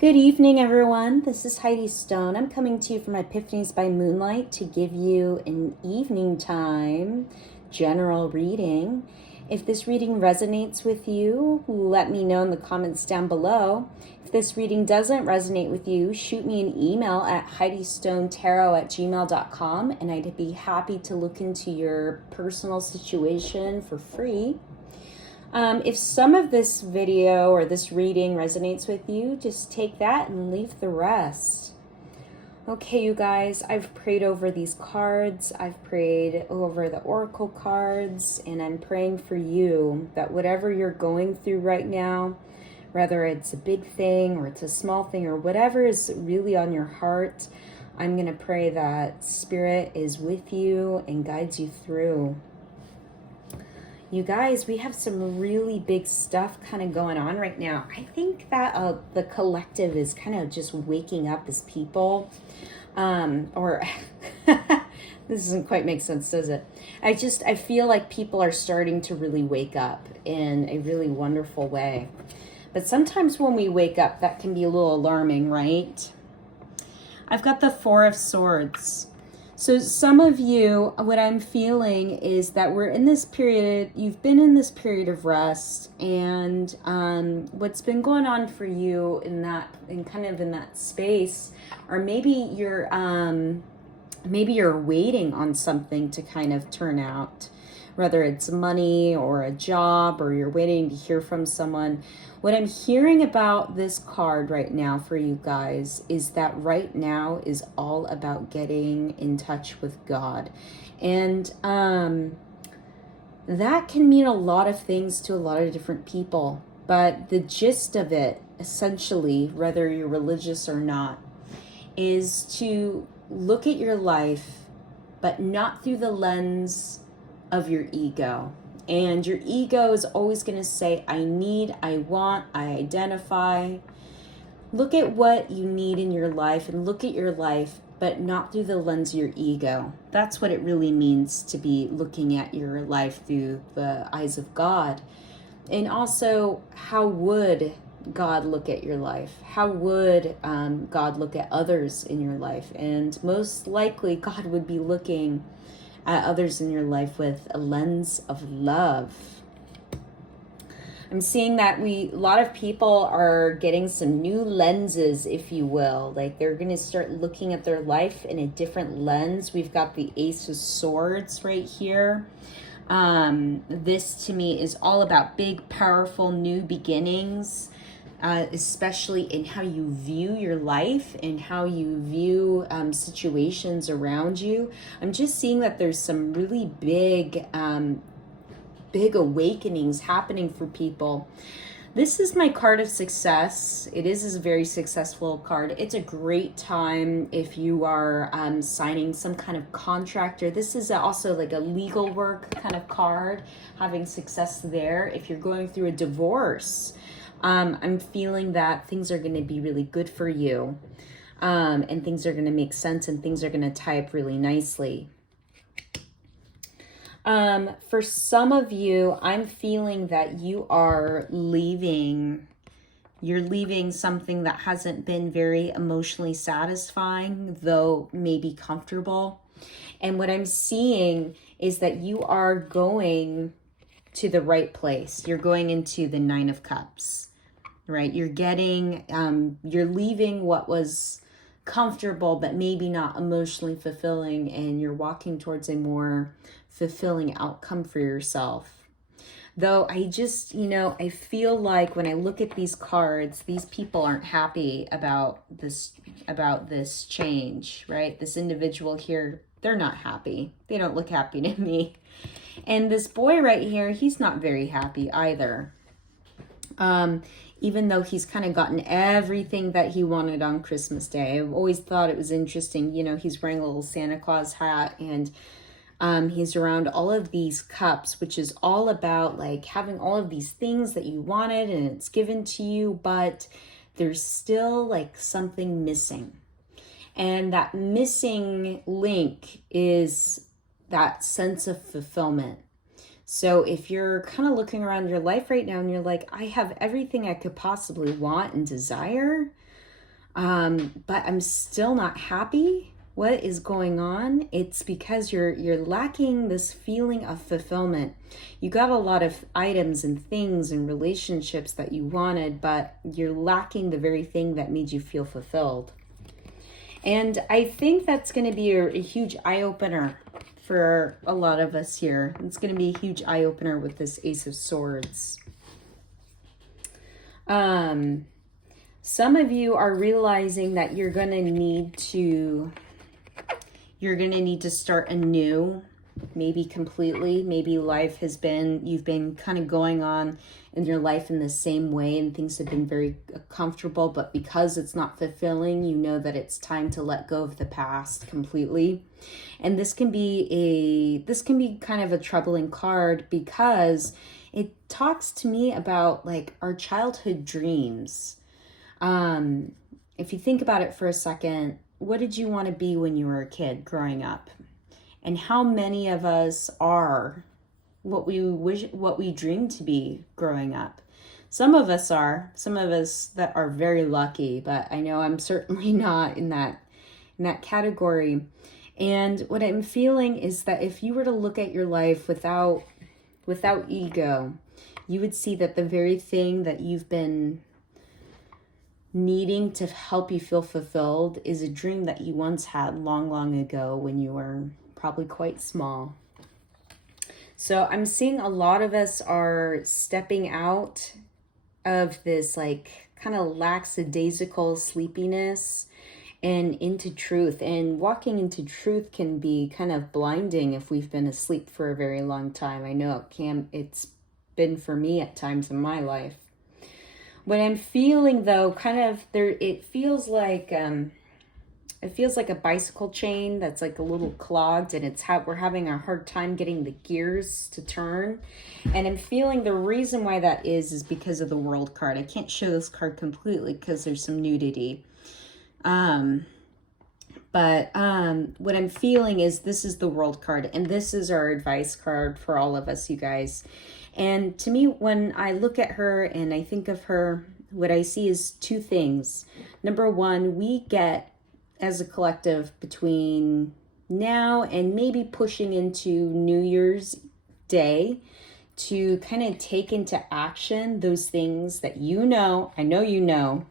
Good evening, everyone. This is Heidi Stone. I'm coming to you from Epiphanies by Moonlight to give you an evening time general reading. If this reading resonates with you, let me know in the comments down below. If this reading doesn't resonate with you, shoot me an email at heidisstonetarot@gmail.com and I'd be happy to look into your personal situation for free. If some of this video or this reading resonates with you, just take that and leave the rest. Okay, you guys, I've prayed over these cards. I've prayed over the oracle cards, and I'm praying for you that whatever you're going through right now, whether it's a big thing or it's a small thing or whatever is really on your heart, I'm going to pray that Spirit is with you and guides you through. You guys, we have some really big stuff kind of going on right now. I think that the collective is kind of just waking up as people. Or this doesn't quite make sense, does it? I feel like people are starting to really wake up in a really wonderful way. But sometimes when we wake up, that can be a little alarming, right? I've got the Four of Swords. So some of you, what I'm feeling is that we're in this period, you've been in this period of rest, and what's been going on for you in that space, or maybe you're waiting on something to kind of turn out, whether it's money or a job, or you're waiting to hear from someone. What I'm hearing about this card right now for you guys is that right now is all about getting in touch with God. And that can mean a lot of things to a lot of different people. But the gist of it, essentially, whether you're religious or not, is to look at your life, but not through the lens of your ego. And your ego is always going to say, I need, I want, I identify. Look at what you need in your life and look at your life, but not through the lens of your ego. That's what it really means to be looking at your life through the eyes of God. And also, how would God look at your life? How would God look at others in your life? And most likely, God would be looking at others in your life with a lens of love. I'm seeing that a lot of people are getting some new lenses, if you will. Like they're going to start looking at their life in a different lens. We've got the Ace of Swords right here. This to me is all about big, powerful, new beginnings. Especially in how you view your life and how you view situations around you. I'm just seeing that there's some really big awakenings happening for people. This is my card of success. It is a very successful card. It's a great time if you are signing some kind of contract, or this is also like a legal work kind of card, having success there. If you're going through a divorce, I'm feeling that things are going to be really good for you, and things are going to make sense and things are going to tie up really nicely. For some of you, I'm feeling that you're leaving something that hasn't been very emotionally satisfying, though maybe comfortable. And what I'm seeing is that you are going to the right place. You're going into the Nine of Cups. Right? You're leaving what was comfortable, but maybe not emotionally fulfilling, and you're walking towards a more fulfilling outcome for yourself. Though I just, I feel like when I look at these cards, these people aren't happy about this change, right? This individual here, they're not happy. They don't look happy to me. And this boy right here, he's not very happy either. Even though he's kind of gotten everything that he wanted on Christmas Day. I've always thought it was interesting. He's wearing a little Santa Claus hat, and he's around all of these cups, which is all about like having all of these things that you wanted and it's given to you, but there's still like something missing. And that missing link is that sense of fulfillment. So if you're kind of looking around your life right now and you're like, I have everything I could possibly want and desire, but I'm still not happy. What is going on? It's because you're lacking this feeling of fulfillment. You got a lot of items and things and relationships that you wanted, but you're lacking the very thing that made you feel fulfilled. And I think that's going to be a huge eye-opener for a lot of us here. It's going to be a huge eye-opener with this Ace of Swords. Some of you are realizing that you're going to need to start anew, maybe completely. Maybe you've been kind of going on in your life in the same way and things have been very comfortable, but because it's not fulfilling, you know that it's time to let go of the past completely. And this can be kind of a troubling card because it talks to me about like our childhood dreams. If you think about it for a second, what did you want to be when you were a kid growing up? And how many of us are what we dreamed to be growing up? Some of us that are very lucky, but I know I'm certainly not in that category. And what I'm feeling is that if you were to look at your life without ego, you would see that the very thing that you've been needing to help you feel fulfilled is a dream that you once had long ago when you were probably quite small. So I'm seeing a lot of us are stepping out of this like kind of lackadaisical sleepiness and into truth. And walking into truth can be kind of blinding if we've been asleep for a very long time. I know it's been for me at times in my life. What I'm feeling though, it feels like a bicycle chain that's like a little clogged, and we're having a hard time getting the gears to turn. And I'm feeling the reason why that is because of the World card. I can't show this card completely because there's some nudity. But what I'm feeling is this is the World card, and this is our advice card for all of us, you guys. And to me, when I look at her and I think of her, what I see is two things. Number one, we get as a collective between now and maybe pushing into New Year's Day to kind of take into action those things that I know you know,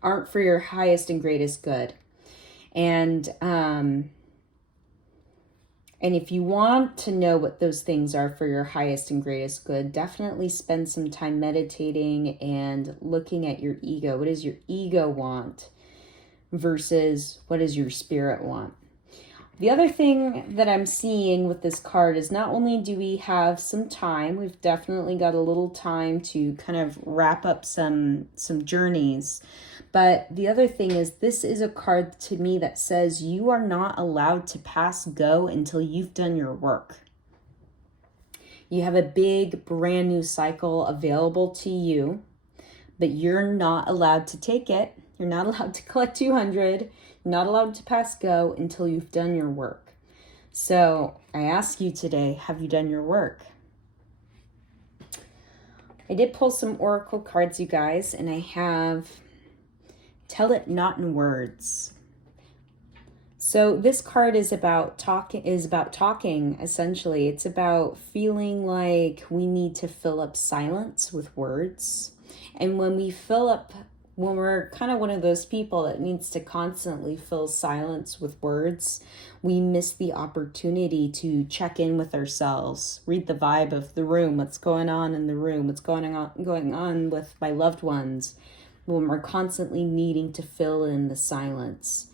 aren't for your highest and greatest good. And if you want to know what those things are for your highest and greatest good, definitely spend some time meditating and looking at your ego. What does your ego want versus what does your spirit want? The other thing that I'm seeing with this card is not only do we have some time, we've definitely got a little time to kind of wrap up some journeys. But the other thing is this is a card to me that says you are not allowed to pass go until you've done your work. You have a big brand new cycle available to you, but you're not allowed to take it. You're not allowed to collect 200. You're not allowed to pass go until you've done your work. So I ask you today, have you done your work? I did pull some oracle cards, you guys, and I have Tell It Not in Words. So this card is about talking, essentially. It's about feeling like we need to fill up silence with words. And when we're kind of one of those people that needs to constantly fill silence with words, we miss the opportunity to check in with ourselves, read the vibe of the room, what's going on in the room, what's going on with my loved ones, when we're constantly needing to fill in the silence.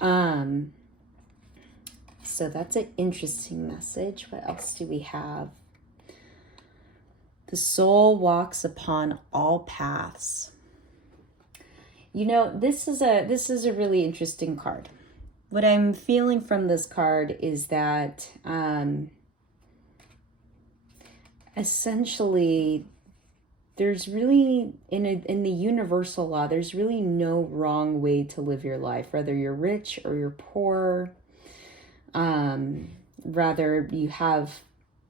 So that's an interesting message. What else do we have? The soul walks upon all paths. You know, this is a really interesting card. What I'm feeling from this card is that essentially there's really, in the universal law, there's really no wrong way to live your life, whether you're rich or you're poor, rather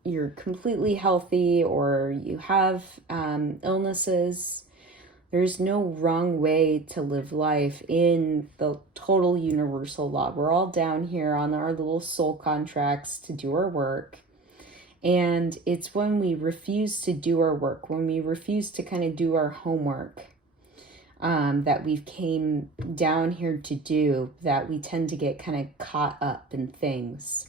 you're completely healthy or you have illnesses. There's no wrong way to live life in the total universal law. We're all down here on our little soul contracts to do our work. And it's when we refuse to do our work, when we refuse to kind of do our homework that we've came down here to do, that we tend to get kind of caught up in things.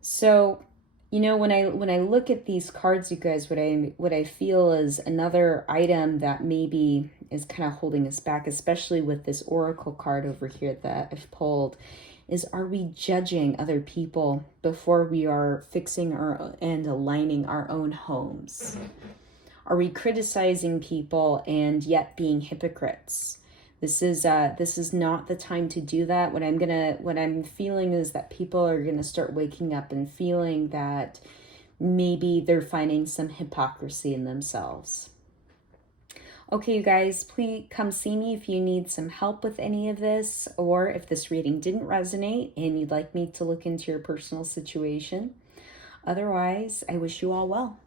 So, you know, when I look at these cards, you guys, what I feel is another item that maybe is kind of holding us back, especially with this oracle card over here that I've pulled, is, are we judging other people before we are fixing and aligning our own homes? Are we criticizing people and yet being hypocrites? This is not the time to do that. What I'm feeling is that people are gonna start waking up and feeling that maybe they're finding some hypocrisy in themselves. Okay, you guys, please come see me if you need some help with any of this, or if this reading didn't resonate and you'd like me to look into your personal situation. Otherwise, I wish you all well.